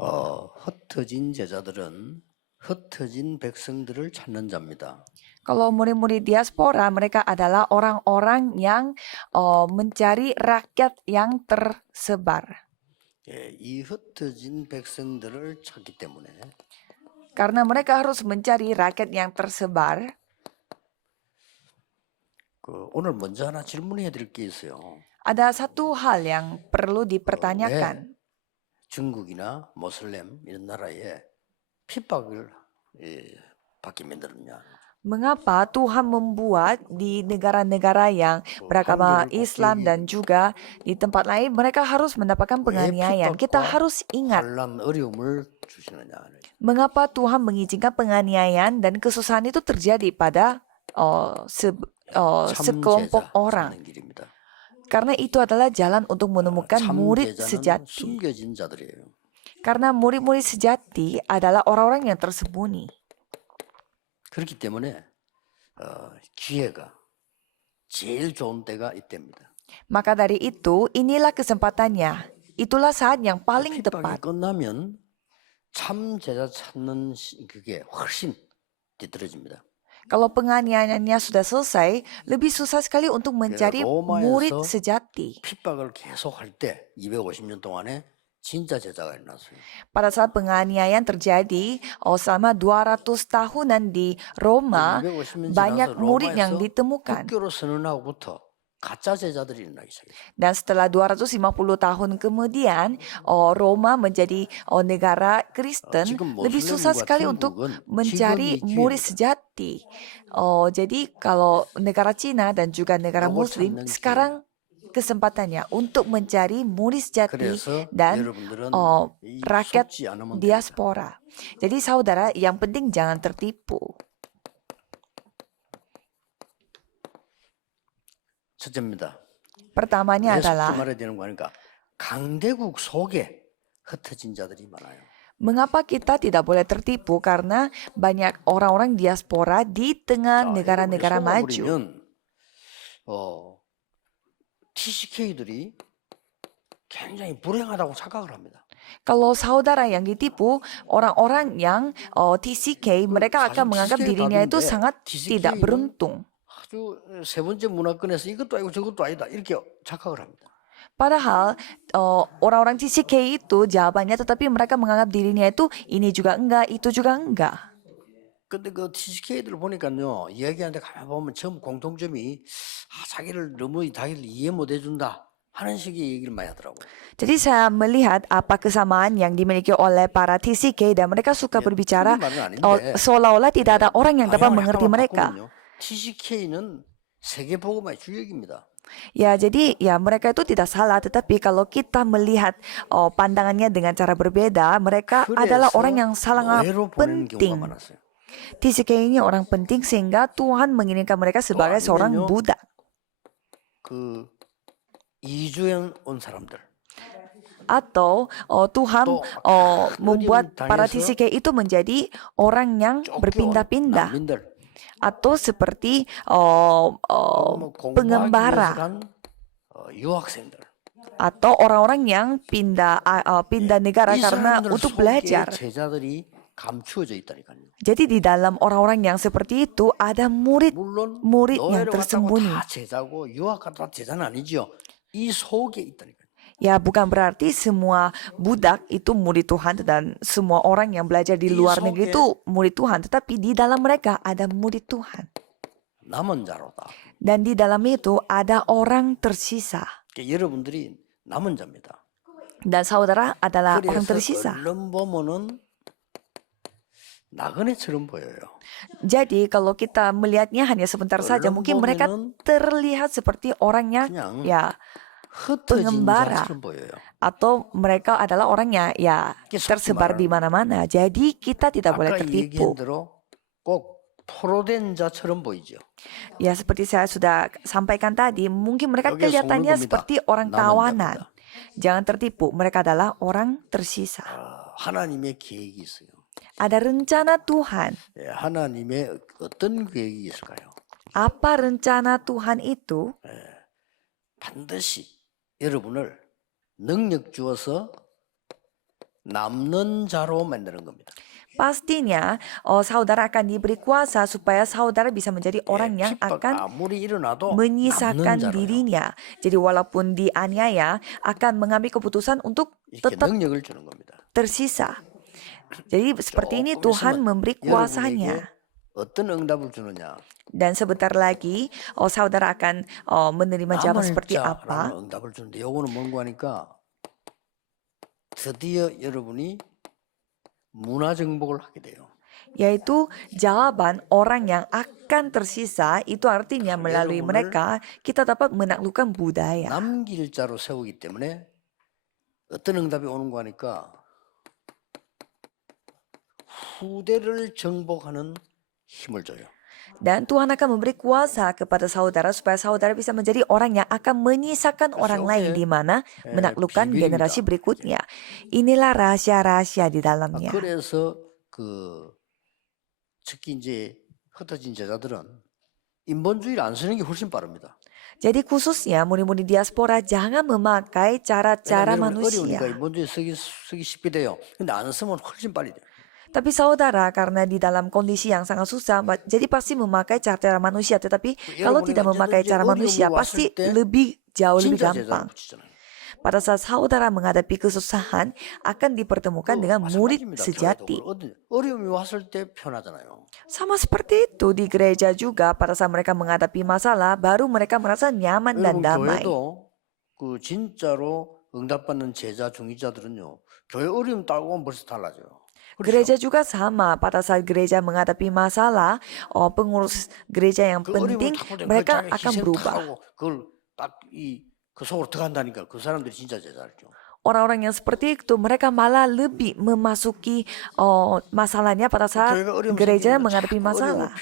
흩어진 제자들은 흩어진 백성들을 찾는 자입니다. Kalau murid-murid diaspora, mereka adalah orang-orang yang mencari rakyat yang tersebar. 예, 이 흩어진 백성들을 찾기 때문에 Karena mereka harus mencari rakyat yang tersebar, 오늘 먼저 하나 질문해 드릴 게 있어요. ada satu hal yang perlu dipertanyakan. 중국이나 모슬렘 이런 나라에 핍박을 받게 만들었냐? Mengapa Tuhan membuat di negara-negara yang beragama Islam dan juga di tempat lain mereka harus mendapatkan penganiayaan? Kita harus ingat 환란 어려움을 주시느냐? mengapa Tuhan mengizinkan penganiayaan dan kesusahan itu terjadi pada sekelompok orang. 찾는 길입니다. Karena itu adalah jalan untuk menemukan 참 murid 제자는 sejati. 숨겨진 자들이에요. Karena murid-murid sejati adalah orang-orang yang tersembunyi. 그렇기 때문에 기회가 제일 좋은 때가 이때입니다. Maka dari itu, inilah kesempatannya. Itulah saat yang paling 핍박이 tepat. 끝나면 참 제자 찾는 그게 훨씬 뒤떨어집니다. Kalau penganiayaannya sudah selesai, lebih susah sekali untuk mencari murid sejati. 핍박을 계속할 때 250년 동안에 진짜 제자가 일어났어요. Pada saat penganiayaan terjadi selama 200 tahunan di Roma, 250년 banyak 지나서 murid yang 로마에서 ditemukan. 국교로 선언하고부터 가짜 제자들이 일어나기 시작했어요. Dan setelah 250 tahun kemudian, Roma menjadi negara Kristen, lebih susah sekali untuk mencari murid sejati. Jadi kalau negara Cina dan juga negara Muslim, sekarang kesempatannya untuk mencari murid sejati dan rakyat diaspora. Jadi saudara, yang penting jangan tertipu. 첫째입니다. Pertamanya adalah 말해야 되는 거 아닌가? 강대국 속에 흩어진 자들이 많아요. mengapa kita tidak boleh tertipu karena banyak orang-orang diaspora di tengah negara-negara maju. TCK들이 굉장히 불행하다고 착각을 합니다. Kalau saudara yang ditipu, orang-orang yang TCK, mereka akan menganggap dirinya itu sangat tidak beruntung. 아주 세 번째 문화권에서 이것도 아니고 저것도 아니다 이렇게 착각을 합니다. Padahal orang-orang TCK itu jawabannya, tetapi mereka menganggap dirinya itu ini juga enggak, itu juga enggak. 근데 그 TCK들 보니까요, 이야기하는데 가만 보면 처음 공통점이 자기를 너무 자기를 이해 못 해준다 하는 식의 얘기를 많이 하더라고요. Jadi saya melihat apa kesamaan yang dimiliki oleh para TCK dan mereka suka berbicara seolah-olah tidak ada orang yang dapat mengerti mereka. TCK는 세계 복음화의 주역입니다. Ya, jadi ya mereka itu tidak salah, tetapi kalau kita melihat pandangannya dengan cara berbeda, mereka adalah orang yang sangat penting. TCK ini orang penting sehingga Tuhan mengirimkan mereka sebagai seorang budak. 이주연 온 사람들. Atau Tuhan membuat para TCK itu menjadi orang yang berpindah-pindah. Atau seperti pengembara. Atau orang-orang yang pindah negara karena untuk belajar. Jadi di dalam orang-orang yang seperti itu ada murid yang tersembunyi. Ya, bukan berarti semua budak itu murid Tuhan dan semua orang yang belajar di luar negeri itu murid Tuhan, tetapi di dalam mereka ada murid Tuhan. Dan di dalam itu ada orang tersisa. Dan saudara adalah orang tersisa. Jadi kalau kita melihatnya hanya sebentar saja, mungkin mereka terlihat seperti orang yang pengembara, atau mereka adalah orangnya tersebar di mana-mana. Jadi kita tidak boleh tertipu. Ya, seperti saya sudah sampaikan tadi, mungkin mereka kelihatannya seperti orang tawanan. Jangan tertipu, mereka adalah orang tersisa. Ada rencana Tuhan. Apa rencana Tuhan itu? 반드시 여러분을 능력 주어서 남는 자로 만드는 겁니다. Pastinya saudara akan diberi kuasa supaya saudara bisa menjadi orang yang 핍박 akan 아무리 일어나도 남는 menyisakan 자로요. dirinya. Jadi walaupun dianiaya akan mengambil keputusan untuk 이렇게 tetap 능력을 주는 겁니다. tersisa. Jadi seperti ini 조금 Tuhan 있으면 memberi 여러분에게 kuasanya. 어떤 응답을 주느냐? Dan sebentar lagi saudara akan menerima jawaban seperti apa. 아말자라는 응답을 주는데 요거는 뭔가 하니까 드디어 여러분이 문화 정복을 하게 돼요. Yaitu jawaban orang yang akan tersisa, itu artinya melalui mereka kita dapat menaklukkan budaya. 남길 자로 세우기 때문에 어떤 응답이 오는 거 하니까 후대를 정복하는 힘을 줘요. Dan Tuhan akan memberi kuasa kepada saudara supaya saudara bisa menjadi orang yang akan menyisakan orang lain di mana menaklukkan generasi berikutnya. Inilah rahasia-rahasia di dalamnya. 그래서 특히 이제 흩어진 제자들은 인본주의를 안 쓰는 게 훨씬 빠릅니다. Jadi khususnya murid-murid diaspora jangan memakai cara-cara 왜냐면 manusia. 어려우니까 인본주의 쓰기 쉽게 돼요. 근데 안 쓰면 훨씬 빨리 돼요. Tapi saudara, karena di dalam kondisi yang sangat susah, jadi pasti memakai cara manusia. Tetapi kalau tidak memakai cara manusia, pasti lebih jauh lebih gampang. Pada saat saudara menghadapi kesusahan, akan dipertemukan dengan murid sejati. 어려움이 왔을 때 편하잖아요. Sama seperti itu di gereja juga, pada saat mereka menghadapi masalah, baru mereka merasa nyaman dan damai. 교회도 그 진짜로 응답받는 제자 중위자들은요, 교회 어려움 따고 오면 벌써 달라져요. Gereja juga sama, pada saat gereja menghadapi masalah, pengurus gereja yang penting, mereka akan berubah. 그걸 그 속으로 들어간다니까 그 사람들이 진짜 제자죠. Orang-orang yang seperti itu, mereka malah lebih memasuki masalahnya pada saat gereja menghadapi masalah.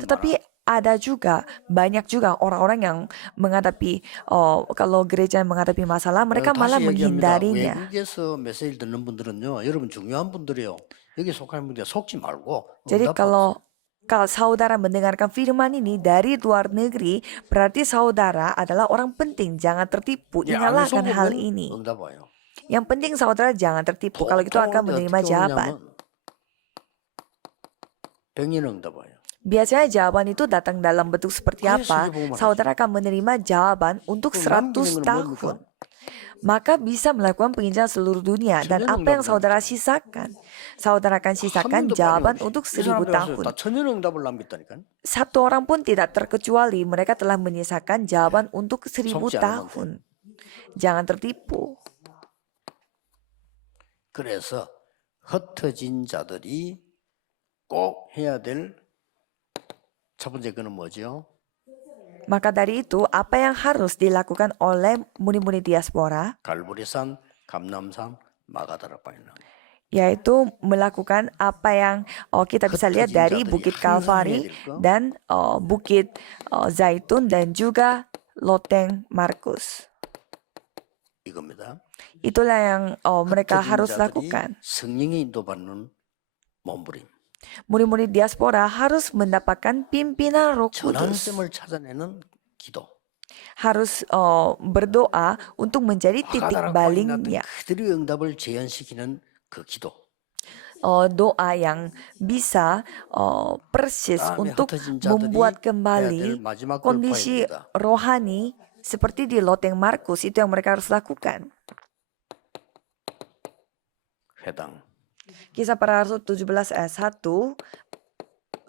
Tetapi ada juga, banyak juga orang-orang yang menghadapi, kalau gereja menghadapi masalah, mereka malah menghindarinya. 외국에서 메시지를 듣는 분들은요, 여러분 중요한 분들이에요. 여기 속하는 분들 속지 말고. Jadi kalau saudara mendengarkan firman ini dari luar negeri, berarti saudara adalah orang penting. Jangan tertipu, ingatlah hal ini. Yang penting saudara jangan tertipu. Kalau gitu akan menerima jawaban. Biasanya jawaban itu datang dalam bentuk seperti apa? Saudara akan menerima jawaban untuk 100 tahun. Maka bisa melakukan penginjilan seluruh dunia. Dan apa yang saudara sisakan? Saudara akan sisakan jawaban untuk 1000 tahun. Satu orang pun tidak terkecuali. Mereka telah menyisakan jawaban untuk 1000 tahun. Jangan tertipu. 그래서 흩어진 자들이 꼭 해야 될 첫 번째 거는 뭐죠? Maka dari itu, apa yang harus dilakukan oleh murid-murid diaspora? 갈보리산, 감람산, 마가다라바이나. Yaitu melakukan apa yang kita bisa lihat dari Bukit Kalvari dan Bukit Zaitun dan juga Loteng Markus. 이겁니다. Itulah yang mereka harus lakukan. 성령의 인도받는 몸부림. Murid-murid diaspora harus mendapatkan pimpinan Roh Kudus. 전환점을 찾아내는 기도. Harus berdoa untuk menjadi titik balingnya. 그들의 응답을 재현시키는 그 기도. Doa yang bisa persis untuk membuat kembali kondisi rohani seperti di Loteng Markus. Itu yang mereka harus lakukan. 회당. Kisah para Rasul 17 ayat 1,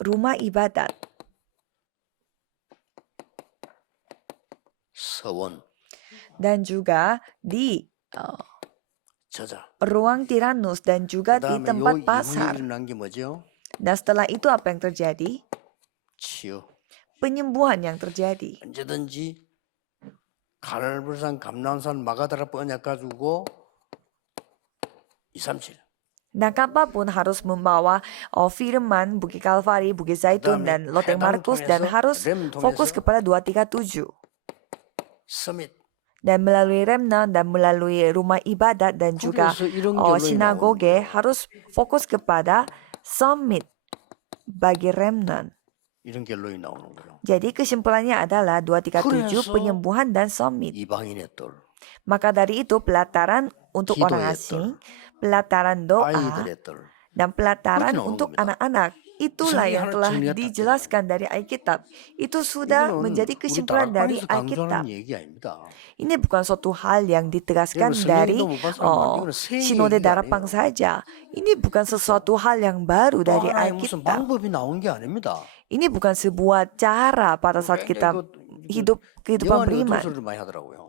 rumah ibadat. 서원. Dan juga di 저자. ruang Tiranus dan juga di tempat pasar. Dan setelah itu apa yang terjadi? 치유. Penyembuhan yang terjadi. 언제든지 갈보리산, 감람산, 마가다라 뻔약 가지고 237. Dan kapanpun harus membawa firman Bukit Kalvari, Bukit Zaitun dan Loteng Markus dan harus fokus kepada 237. Summit. Dan melalui remnant dan melalui rumah ibadat dan juga sinagoge harus fokus kepada summit bagi remnant. Jadi kesimpulannya adalah 237 penyembuhan dan summit. Maka dari itu pelataran untuk orang 기도의 asing, pelataran doa, 아이들의 뜰. dan pelataran 그렇게 나오는 untuk 겁니다. anak-anak. Itulah 성경이 yang 하나 telah 정리가 딱 dijelaskan dari Alkitab. Itu sudah 이거는 menjadi 우리 kesimpulan dari 다락방에서 Alkitab. 강조하는 얘기 아닙니다. Ini bukan suatu hal yang 여러분 ditegaskan dari 성경에도 못 봤으면 이거는 새 Sinode 얘기가 Darapang 아니에요. saja. Ini bukan sesuatu hal yang baru 또 dari 하나의 무슨 Alkitab. 방법이 나온 게 아닙니다. Ini bukan sebuah cara pada saat 굉장히 kita hidup kehidupan 영안이 어두운 beriman. 소리를 많이 하더라고요.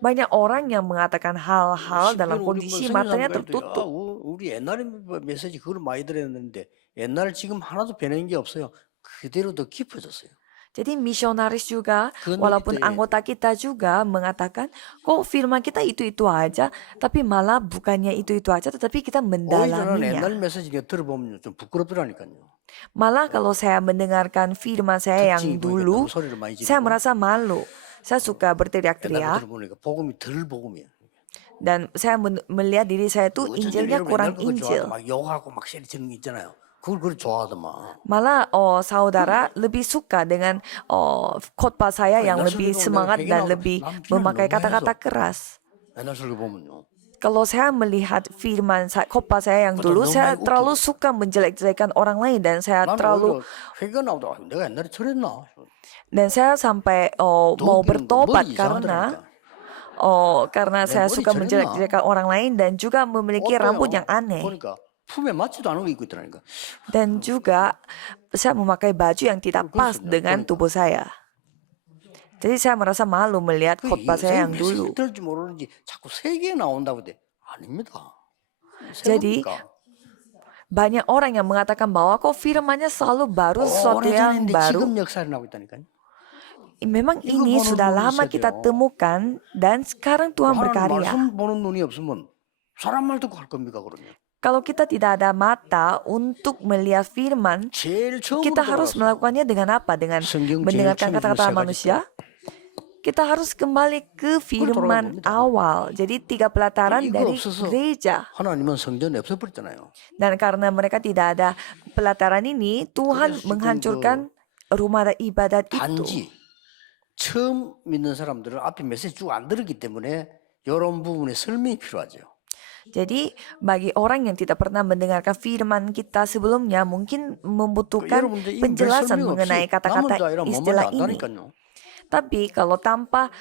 Banyak orang yang mengatakan hal-hal dalam 심지어는 우리 뭐 kondisi 성경 matanya 사람들도 tertutup. 우리 옛날에 메시지 그걸 많이 들었는데 옛날 지금 하나도 변한 게 없어요. 그대로 더 깊어졌어요. Jadi misionaris juga, 그 walaupun 때 anggota kita juga mengatakan, kok firman kita itu-itu aja, tapi malah bukannya itu-itu aja, tetapi kita 오히려 나는 mendalaminya. 옛날 메시지 들어보면 좀 부끄럽더라니까요. Malah kalau saya mendengarkan firman saya yang 특징이 보니까 dulu, 너무 소리를 많이 saya 지르고 merasa malu. Saya suka 옛날 berteriak-teriak, 들어보니까 복음이 덜 복음이에요. dan saya melihat diri saya tuh 어쩐지 Injilnya 여러분 kurang 옛날 그거 좋아하던 Injil. 막 욕하고 막 시리치는 거 있잖아요. 그걸 좋아하더만. Malah saudara lebih suka dengan khotbah saya yang 옛날 lebih 설교도 semangat 내가 dan 회개하고 lebih 남 비난 memakai 너무 kata-kata 해서 keras. 옛날 설교 보면요. Kalau saya melihat firman khotbah saya yang Betul, dulu, saya 너무 terlalu suka menjelek-jelekan orang lain dan saya 나는 terlalu 오히려 회개가 나오다. 내가 옛날에 저랬나? sampai 더 mau 웃기는 거 bertobat 머리 karena 이상하더라니까. karena 내 saya 머리 suka 저랬나? menjelek-jelekan orang lain dan juga memiliki rambut yang aneh. 보니까 품에 맞지도 않은 거 입고 있더라니까. Dan juga saya memakai baju yang tidak pas 그렇습니다. dengan 그러니까. tubuh saya. Jadi saya merasa malu melihat 그 khotbah saya yang 메시지 dulu. 들을지 모르는지 자꾸 세계에 나온다고 돼. 아닙니다. Jadi banyak orang yang mengatakan bahwa kok firmannya selalu baru, sesuatu yang 오래전인데 baru. 지금 역사를 나고 있다니까요. Memang 이거 ini 보는 sudah 눈이 lama 있어야 kita 돼요. temukan dan sekarang Tuhan 하나님 berkarya. 말씀 보는 눈이 없으면 사람 말 듣고 할 겁니까 그러면? Kalau kita tidak ada mata untuk melihat firman, 제일 처음으로 kita harus 돌아가서 melakukannya dengan apa? Dengan 성경 제일 mendengarkan 처음에 kata-kata 시작하지 manusia? Kita harus kembali ke firman awal. Jadi 3 pelataran 이거 dari 없어서 gereja. 하나님은 성전에 없애버렸잖아요. Dan karena mereka tidak ada pelataran ini, Tuhan 그래서 지금 menghancurkan rumah ibadat itu. 단지 처음 믿는 사람들은 앞에 메시지 쭉 안 들었기 때문에 이런 부분에 설명이 필요하죠. Jadi bagi orang yang tidak pernah mendengarkan firman kita sebelumnya mungkin membutuhkan 여러분들 이 penjelasan 설명 mengenai 없이 kata-kata 남은 자이란 뭔 istilah 말인지 ini. 안다니까요. Tapi kalau tanpa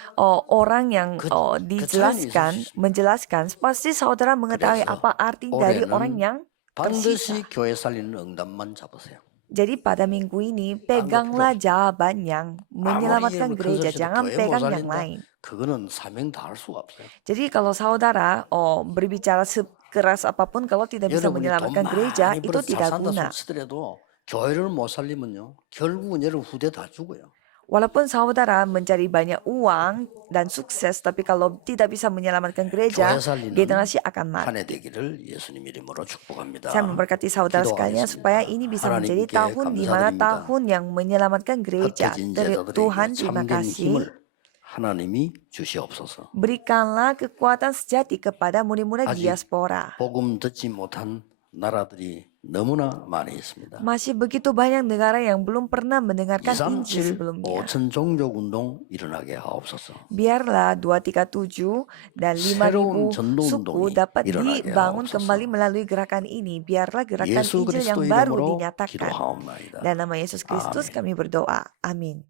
orang yang 차이는 dijelaskan, 있을 수 menjelaskan, pasti saudara mengetahui 그래서 apa arti dari 올해는 orang yang 반드시 tersisa. 교회 살리는 응답만 잡으세요. Jadi pada minggu ini peganglah jawaban yang menyelamatkan 아무리 gereja, 컨설팅도 jangan 교회 못 pegang yang 살린다. lain. 그거는 사명 다할 수가 없어요. Jadi kalau saudara berbicara sekeras apapun kalau tidak bisa 여러분이 돈 menyelamatkan gereja 많이 itu 벌어서 잘 tidak 산다 guna. 치더라도 교회를 못 살리면요 결국은 여러분 후대 다 죽어요. Walaupun saudara mencari banyak uang dan sukses, tapi kalau tidak bisa menyelamatkan gereja, 교회 살리는 generasi akan 한 mati. 해 되기를 예수님 이름으로 축복합니다. Saya memberkati saudara sekalian supaya ini bisa menjadi 하나님께 tahun di mana 감사드립니다. tahun yang menyelamatkan gereja. 흩어진 Tuhan, 제자들에게 terima 참된 kasih. 힘을 하나님이 주시옵소서. Berikanlah kekuatan sejati kepada murid-murid 아직 diaspora. 복음 듣지 못한 나라들이 너무나 많이 있습니다. Masih begitu banyak negara yang belum pernah mendengarkan 237 Injil sebelumnya. 5천 종족 운동 일어나게 하옵소서. Biarlah 237 dan 5.000 새로운 전도 suku 운동이 dapat 일어나게 dibangun 하옵소서. kembali melalui gerakan ini. Biarlah gerakan 예수 Injil yang 그리스도 baru 이름으로 dinyatakan. 기도하옵나이다. Dan nama Yesus Kristus 아멘. kami berdoa. Amin.